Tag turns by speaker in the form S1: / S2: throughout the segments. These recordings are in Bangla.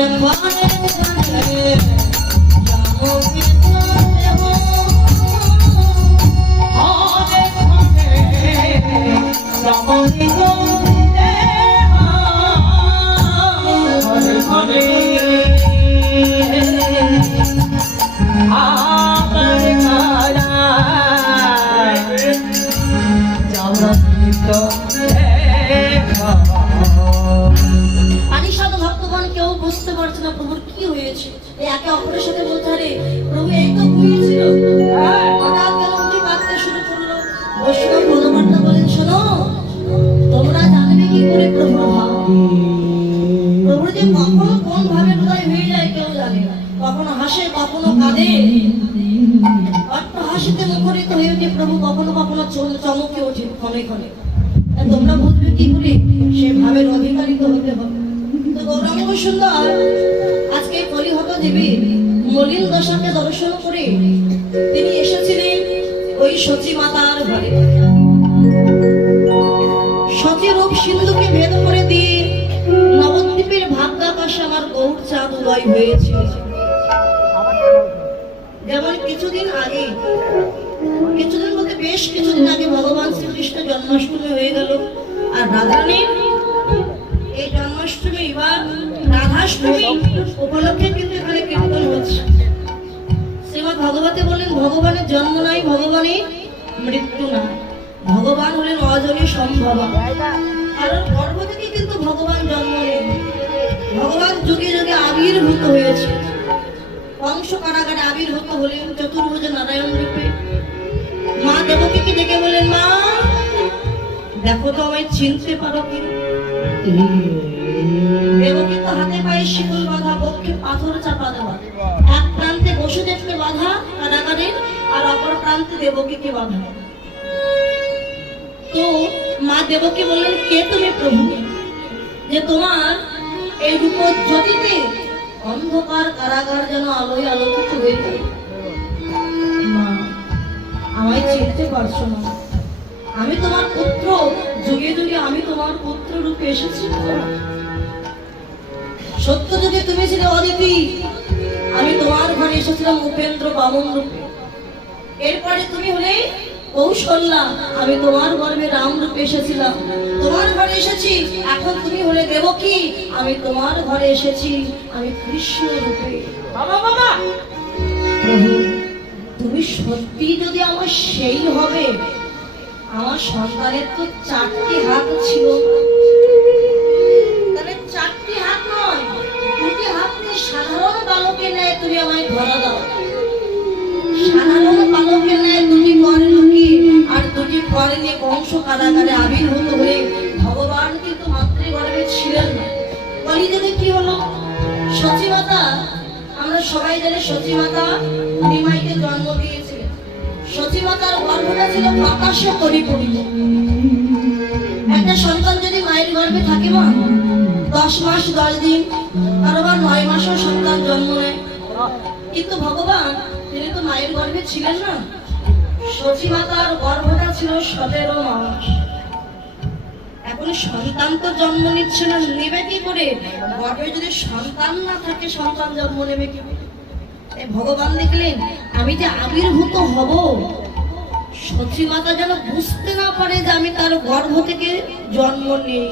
S1: the তোমরা জানবে কি করে প্রভুর ভাব প্রভুর যে কেউ জানে কখনো হাসে, কখনো কাঁদে। হাসিতে মুখরিত হয়ে প্রভু কখনো কখনো চমকে ওঠে ক্ষণে ক্ষণে? তোমরা বুঝবে কি করে? সে ভাবের অধিকারিত হতে হবে। আজকে কলিহত দেবী মলিন দশাকে দর্শন করে তিনি এসেছিলেন ওই সচী মাতার ঘরে। সিন্ধুকে ভেদ করে দিয়ে নবদ্বীপের ভাগ্যাকাশে আমার গৌর চাঁদ উদয় হয়েছিল যেমন কিছুদিন আগে কিছুদিন বলতে বেশ কিছুদিন আগে ভগবান শ্রীকৃষ্ণ জন্মাষ্টমী হয়ে গেল। আর রাধারানীর এই জন্মাষ্টমী বা রাধাষ্টমী উপলক্ষে কিন্তু এখানে কীর্তন হচ্ছে। শ্রীমৎ ভগবতী বললেন, ভগবানের জন্ম নাই, ভগবানের মৃত্যু নাই। ভগবান হলেন অজনী সম্ভব। কারণ গর্ভ থেকে কিন্তু ভগবান জন্ম নেন। ভগবান যুগে যুগে আবির্ভূত হয়েছে। কংস কারাগারে আবির্ভূত হলেন চতুর্ভুজ নারায়ণ রূপে। মা দেবকীকে ডেকে বলেন মা, দেখো তো আমায় চিনতে পারো কি? দেবকী তো হাতে পায়ে শিকল বাঁধা, বক্ষে পাথর চাপা দেওয়া। এক প্রান্তে বসুদেবকে বাঁধা কারাগারে আর অপর প্রান্তে দেবকীকে বাঁধা। তো মা দেবকে বললেন, কে তুমি প্রভু? যে তোমার এই রূপ জ্যোতিতে অন্ধকার কারাগার যেন আলোয় আলোকিত হয়ে গেল। মা, আমায় চিনতে পারছ না। আমি তোমার পুত্র, যুগে যুগে আমি তোমার পুত্র রূপে এসেছি। সত্য যুগে তুমি ছিলে অদিতি, আমি তোমার ঘরে এসেছিলাম উপেন্দ্র বামন রূপে। এরপরে তুমি হলে কৌশল্যা আমি তোমার গর্ভে রাম রূপে এসেছিলাম। তোমার ঘরে এসেছি এখন তুমি হলে দেবকী আমি তোমার ঘরে এসেছি আমি কৃষ্ণ রূপে।
S2: বাবা বাবা!
S1: তুমি সত্যি যদি আমার সেই হবে আমার সন্তানের তো চারটি হাত ছিল। তাহলে চারটি হাত নয় দুটি হাত নিয়ে সাধারণ বালকের ন্যায় তুমি আমায় ধরা দাও। সাধারণ বালকের ন্যায় তুমি পরে লুকি আর দুটি পরে নিয়ে বংশ কারাগারে আবির্ভূত হয়ে ভগবান কিন্তু মাতৃগর্ভে ছিলেন না। কলিযুগে কি হলো সচিমাতা আমরা সবাই জানি সচিমাতা নিমাইকে জন্ম দিয়েছিলেন। সচিমাতার গর্ভটা ছিল আকাশে পরিপূর্ণ। একটা সন্তান যদি মায়ের গর্ভে থাকে মা, দশ মাস, দশ দিন কারও বা নয় মাসেও সন্তান জন্ম নেয়। কিন্তু ভগবান, তিনি তো মায়ের গর্ভে ছিলেন না। সচিমাতার গর্ভটা ছিল সতেরো মাস। এখন সন্তান তো জন্ম নিচ্ছে না, নেবে কি করে? গর্ভে যদি সন্তান না থাকে, সন্তান জন্ম নেবে কি তাই ভগবান দেখলেন, আমি যে আবির্ভূত হব, সচিমাতা যেন বুঝতে না পারে যে আমি তার গর্ভ থেকে জন্ম নিই।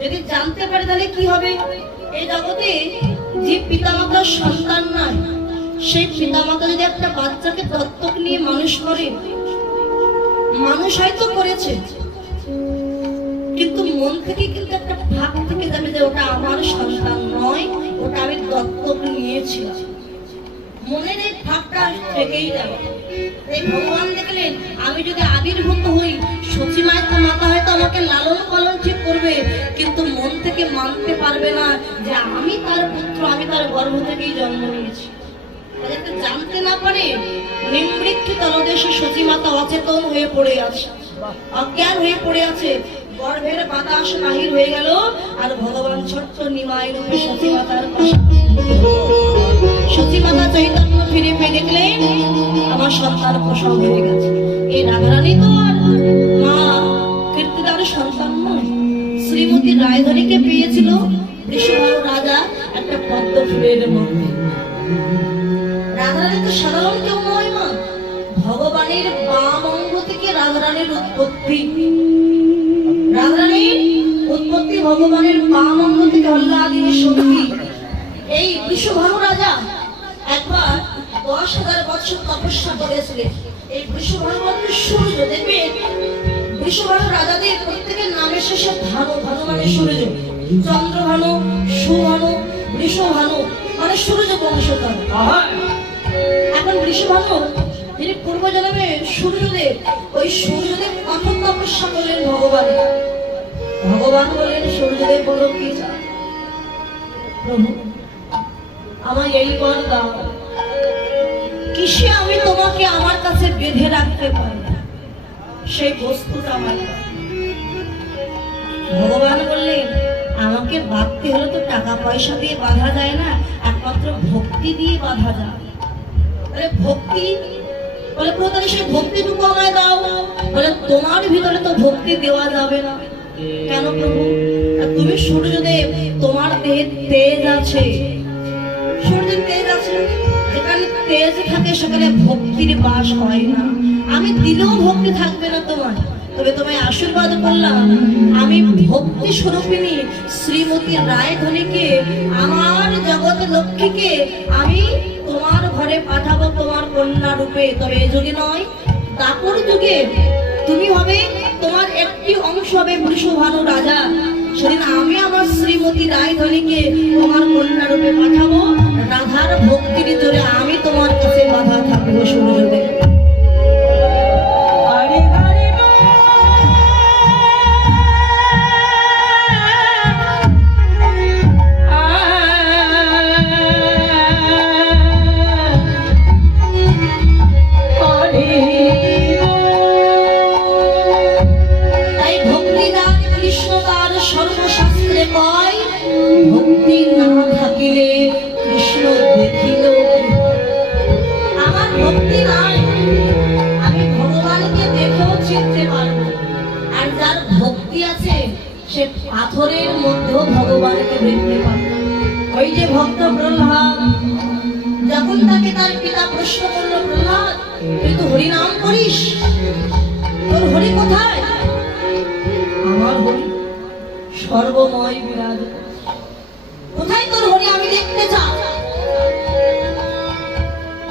S1: যদি জানতে পারে তাহলে কি হবে? এই জগতে যে পিতামাতার সন্তান নাই সেই পিতামাতা যদি একটা বাচ্চাকে দত্তক নিয়ে মানুষ করে, মানুষ হয়তো করেছে, কিন্তু মন থেকে কিন্তু একটা ভাগ থেকে যাবে যে ওটা আমার সন্তান নয়, ওটা আমি দত্তক নিয়েছি মনের এই ভাবটা থেকেই যাবে এই ভগবান দেখলেন, আমি যদি আবির্ভূত হই সচিমায় তো মাতা হয়তো আমাকে লালন পালন ঠিক করবে, কিন্তু মন থেকে মানতে পারবে না যে আমি তার পুত্র, আমি তার গর্ভ থেকেই জন্ম নিয়েছি। জানতে না পারে নিমৃক্ষি তলদেশে সচিমাতা অচেতন হয়ে পড়ে আছে। অজ্ঞান হয়ে পড়ে আছে। গর্ভের বাতাস বাহির হয়ে গেল, আর ভগবান ছোট্ট নিমাই রূপে সচিমাতার সচিমাতা চৈতন্য ফিরে পেয়ে দেখলেন, আমার সন্তান প্রসব হয়ে গেছে। এই রাধারানী তো আর মা কীর্তিদার সন্তান নয়। শ্রীমতী রায়ধরীকে পেয়েছিল বিশ্বভার রাজা একটা পদ্ম ফুলের মধ্যে তো সাধারণ কেউ নয় মা ভগবানের বাম অঙ্গ থেকে রাধারানীর উৎপত্তি। রাধারানীর উৎপত্তি ভগবানের বাম অঙ্গ থেকে অল্লাদিনী শক্তি। এই বিশ্বভানু রাজা একবার দশ হাজার বছর তপস্যা করেছিলেন। এই বিশ্বভানু সূর্য দেখবেন বিশ্বভানু রাজাদের প্রত্যেকের নামের শেষে ভানু। ভানু মানে সূর্য। চন্দ্রভানু, সুভানু বৃষভানু মানে সূর্য বংশধর। এখন বৃষভানু যিনি পূর্ব জন্মে সূর্যদেব, ওই সূর্যদেব কঠোর তপস্যা করলেন ভগবান। ভগবান বলেন সূর্যদেব বলো, কি আমার এই বর দাও। কিসে আমি তোমাকে আমার কাছে বেঁধে রাখতে পারি? সেই বস্তুটা আমার ভগবান বললেন, আমাকে বাঁধতে হলে তো টাকা পয়সা দিয়ে বাঁধা যায় না, একমাত্র ভক্তি দিয়ে বাঁধা যায়। বলে, ভক্তি? বলে, প্রভু তাহলে সেই ভক্তিটুকু আমায় দাও। বলে, তোমার ভিতরে তো ভক্তি দেওয়া যাবে না। কেন প্রভু? তুমি সূর্যদেব তোমার দেহে তেজ আছে সূর্যের তেজ আছে যেখানে তেজ থাকে সেখানে ভক্তির বাস হয় না। আমি দিলেও ভক্তি থাকবে না তোমার। তবে তোমায় আশীর্বাদ করলাম। আমি ভক্তি স্বরূপিণী শ্রীমতী রায়ধনীকে আমার জগৎ লক্ষ্মীকে আমি ঘরে পাঠাবো তোমার কন্যা রূপে। তবে এ যুগে নয়, দাপর যুগে তুমি হবে তোমার একটি অংশ হবে বৃষভানু রাজা। সেদিন আমি আমার শ্রীমতী রায়ধনীকে তোমার কন্যা রূপে পাঠাবো। রাধার ভক্তির জোরে আমি তোমার কাছে বাধা থাকব সূর্যদেব।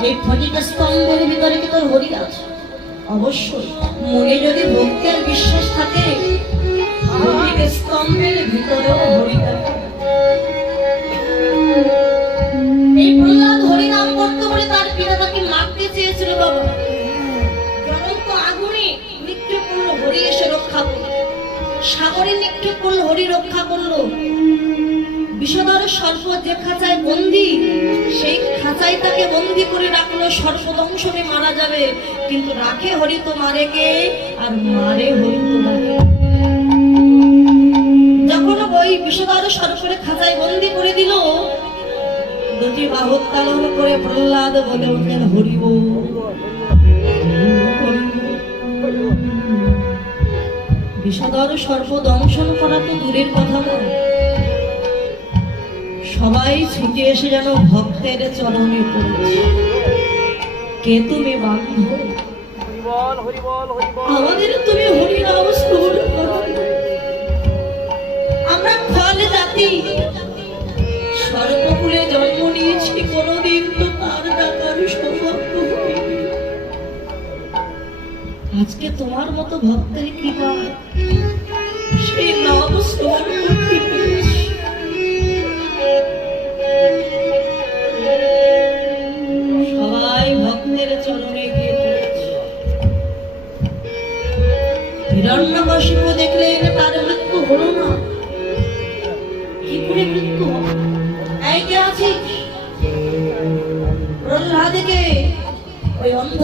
S1: এই ফটিক স্তম্ভের ভিতরে কি তোর হরি আছে অবশ্যই। মনে যদি ভক্তি আর বিশ্বাস থাকে স্তম্ভের ভিতরেও হরি থাকে এই প্রহ্লাদ হরি নাম করতে বলে তার পিতা তাকে মারতে চেয়েছিল আগুনে নিক্ষেপ করল হরি এসে রক্ষা করল। সাগরে নিক্ষেপ করল হরি রক্ষা করল। বিষধর সর্প যে খাঁচায় বন্দি। সেই খাঁচায় তাকে বন্দি করে রাখল সর্পদংশনে মারা যাবে। কিন্তু রাখে হরি তো মারে কে আর মারে হরি তো যখন ওই বিষধর সর্পের খাঁচায় বন্দি করে দিল, দুটি বাহুর তালন করে প্রহ্লাদ বলে উঠলেন হরিব বিষধর সর্প দংশন করা তো দূরের কথা নয়। সবাই ছুটে এসে যেন ভক্তের চরণে পড়েছে কে তুমি বান্ধব? আমাদের তুমি করো। আমরা ফল জাতি। সর্বকুলে জন্ম নিয়েছি কোনোদিন তো তার ডাকার সৌভাগ্য আজকে তোমার মতো ভক্তের কৃপা। সেই নাম স্মরণ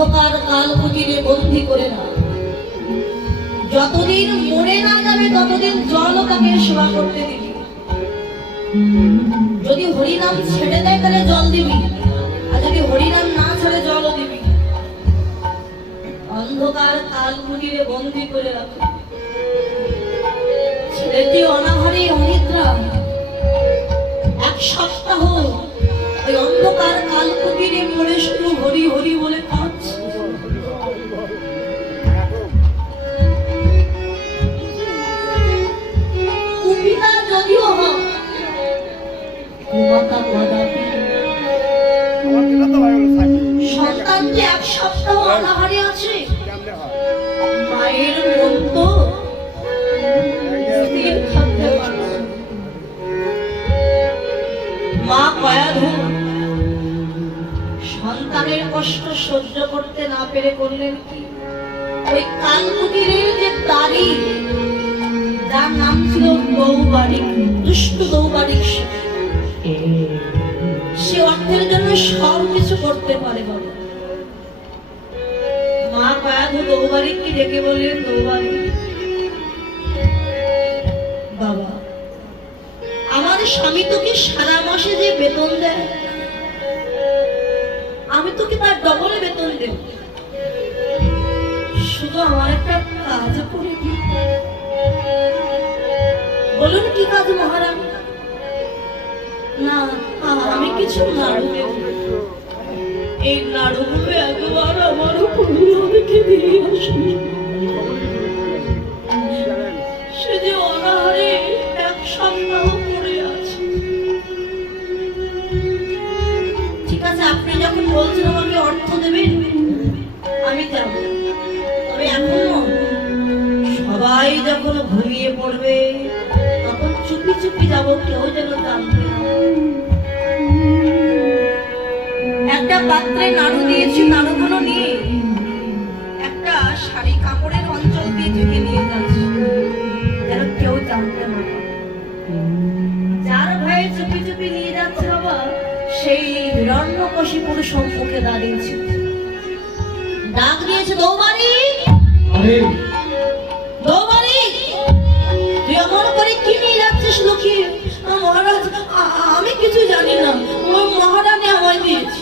S1: অন্ধকার কাল কুটিরে বন্দি করে না। যতদিন মরে না যাবে, ততদিন জল তাকে সেবা করতে দিবি। যদি হরিনাম ছেড়ে দেয়, তাহলে জল দিবি। আর যদি হরিনাম না ছেড়ে, জলও দিবি অন্ধকার কাল কুটিরে বন্দি করে রাখো। ছেলেটি অনাহারে অনিদ্রা। এক সপ্তাহ ওই অন্ধকার কাল কুটিরে পড়ে শুধু হরি হরি বলে কাঁদছে হ্যাঁ। সন্তানের কষ্ট সহ্য করতে না পেরে করলেন কি? ওই কালকুটিরের যে দাড়ি যার নাম ছিল বৌবাড়ি দুষ্ট বৌবাড়ি কিছু করতে পারে বাবা মা কয়াধু কি ডেকে বললেন দৌবারিক বাবা, আমার স্বামী তোকে সারা মাসে যে বেতন দেয়, আমি তোকে তার ডবল বেতন দেব। শুধু আমার একটা কাজ করে দিন। বলুন কি কাজ মহারাজ? না, আমি কিছু নাড়ু এই নাড়ুগুলো একবার আমার পরিবারকে দিয়ে আসি। সে যে অনাহারে এক সপ্তাহ পড়ে আছে। ঠিক আছে, আপনি যখন বলছেন আমাকে অর্থ দেবেন, আমি যাব তবে এখনও সবাই যখন ঘুমিয়ে পড়বে, তখন চুপি চুপি যাব কেউ যেন জানবে। একটা পাত্রে নাড়ু দিয়েছি নাড়ুগুলো নিয়ে একটা শাড়ি কাপড়ের অঞ্চল দিয়ে ঢেকে নিয়ে যাচ্ছি। যেন কেউ জানতে না। যার ভয়ে চুপি চুপি নিয়ে যাচ্ছে বাবা সেই হিরণ্যকশিপুর সম্মুখে দাঁড়িয়েছে ডাক দিয়েছে দৌবারি
S3: আরে।
S1: দৌবারি তুই এমন করে কি নিয়ে যাচ্ছিস লুকিয়ে মহারাজ আমি কিছু জানি না। মহারানী আমায় দিয়েছে।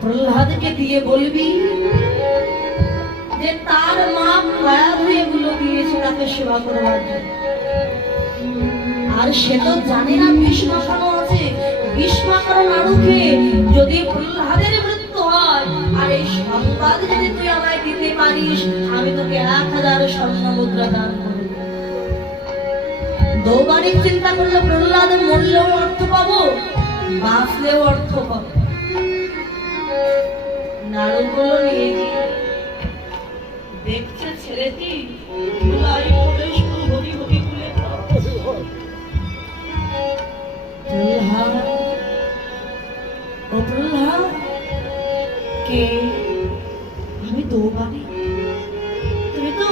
S1: প্রহ্লাদকে দিয়ে বলবি যে তার মা মায়া এগুলো দিয়েছে তাকে সেবা করবার জন্য। আর সে তো জানে না বিষ মাখানো আছে। বিষ মাখানো নাড়ু যদি প্রহ্লাদের মৃত্যু হয়, আর এই সংবাদ যদি তুই আমায় দিতে পারিস, আমি তোকে এক হাজার স্বর্ণ মুদ্রা দান করব। দৌবারিক চিন্তা করলে প্রহ্লাদ মরলেও অর্থ পাবো, বাঁচলেও অর্থ পাবো। নাড়ুগুলো নিয়ে গিয়ে দেখছে ছেলেটি ধুলাই পড়ে শুধু বলে প্রহ্লাদ। ও প্রহ্লাদ? কে? আমি দৌবারি তুমি তো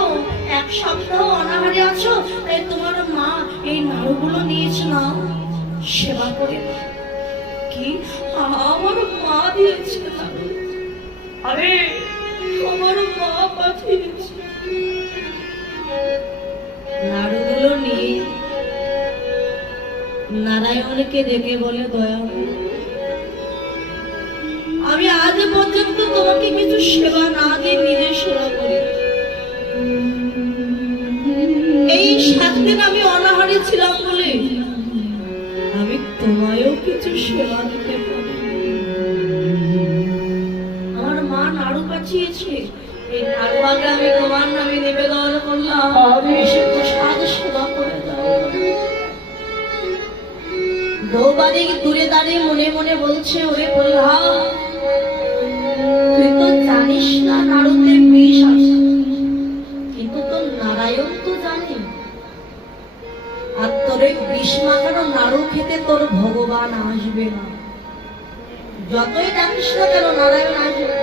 S1: এক সপ্তাহ অনাহারে আছো, তাই তোমার মা এই নাড়ুগুলো নিয়েছে না? সেবা করে কি? আমার মা দিয়েছে। আরে আমার মা পাঠিয়েছে নাড়ুগুলো নিয়ে নারায়ণকে ডেকে বলে, দয়া আমি আজ পর্যন্ত তোমাকে কিছু সেবা না দিয়ে নিজে সেবা করি। এই সাত দিন আমি অনাহারে ছিলাম বলে আমি তোমায়ও কিছু সেবা দিতে এই নাড়ু আমি তোমার নামে নিবেদন করলাম। প্রসাদ সেবা করে দাও। দৌবারি দূরে দাঁড়িয়ে মনে মনে বলছে ওরে প্রহ্লাদ তুই তো জানিস না নাড়ুতে বিষ আছে। কিন্তু তোর নারায়ণ তো জানে। আর তোর এই বিষ মাখানো নাড়ু খেতে তোর ভগবান আসবে না। যতই ডাকিস না কেন নারায়ণ আসবে।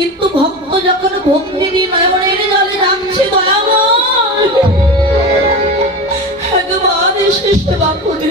S1: কিন্তু ভক্ত যখন ভক্তি নয়নের জলে নামছে দয়াময়। একবার বাক্য সেবা করে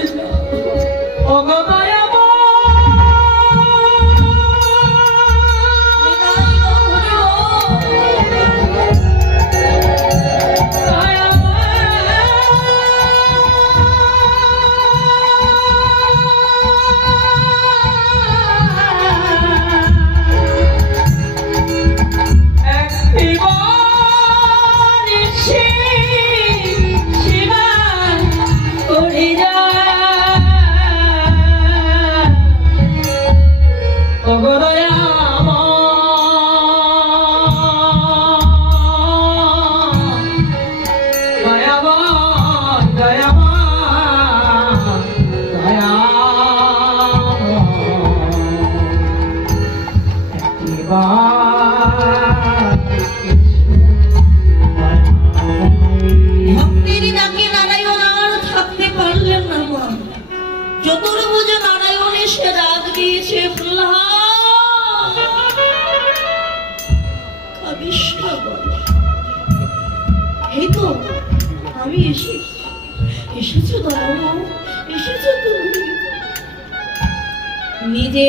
S1: নিজে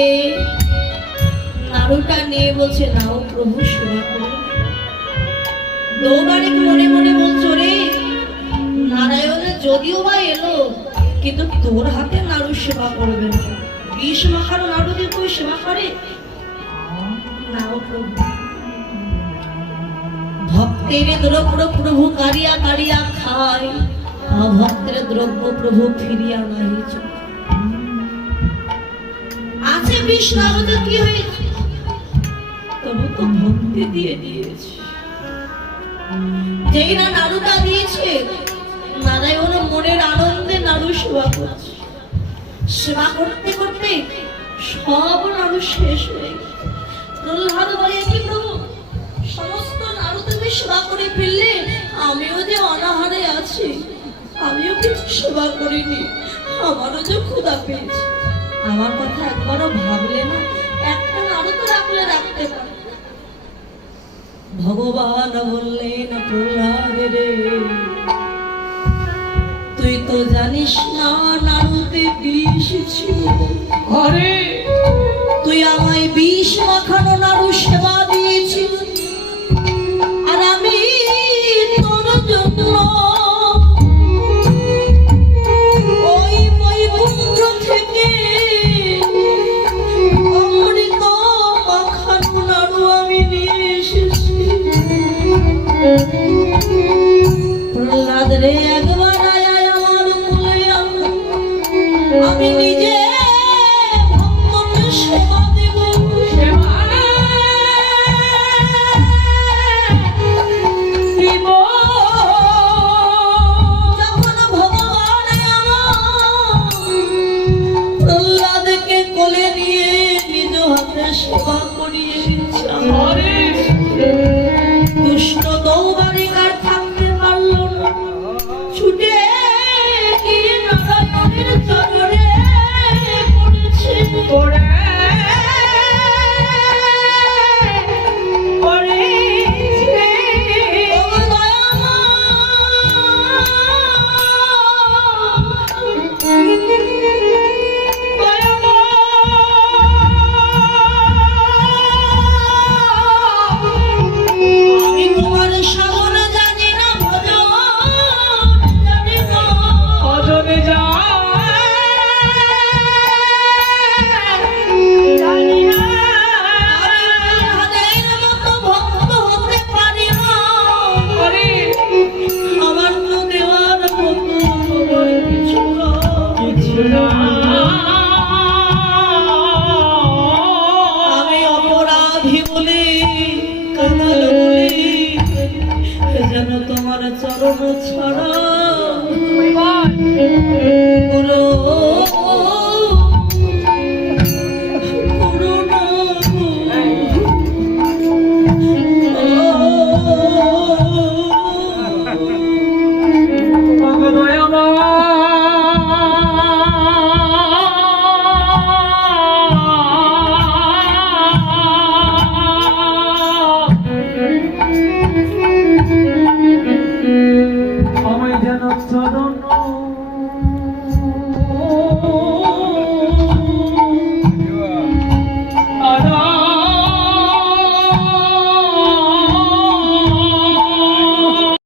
S1: নাড়ুটা নিয়ে বলছে, নাও প্রভু, সেবা করো। দৌবারে মনে মনে বলছো রে নারায়ণের যদিও বা এলো, কিন্তু তোর হাতে নাড়ু সেবা করবে না। বিষ মাখানো নাড়ু দিয়ে তুই সেবা করে? নাও প্রভু। ভক্তের দ্রব্য প্রভু কারিয়া কারিয়া খায় ভক্তের দ্রব্য প্রভু ফিরিয়া নাহি চায়। আছে বিষ কি হয়েছে? তবু তো ভক্তি দিয়ে দিয়েছে। যেই না নাড়ুটা দিয়েছে নারায়ণ মনের আনন্দে নাড়ু সেবা করছে। সেবা করতে করতে সব নাড়ু শেষ হয়ে গেছে। প্রহ্লাদ বলে কি প্রভু সমস্ত নাড়ু তুমি সেবা করে ফেললে আমিও যে অনাহারে আছি আমিও কিছু সেবা করিনি? আমারও যে ক্ষুধা পেয়েছে। আমার কথা একবারও ভাবলে না একটা নাড়ু তো রাখলে রাখতে ভগবান বললেন প্রহ্লাদ রে তুই তো জানিস না নাড়ুতে বিষ ছিল।
S2: ঘরে।
S1: তুই আমায় বিষ মাখানো নাড়ু সেবা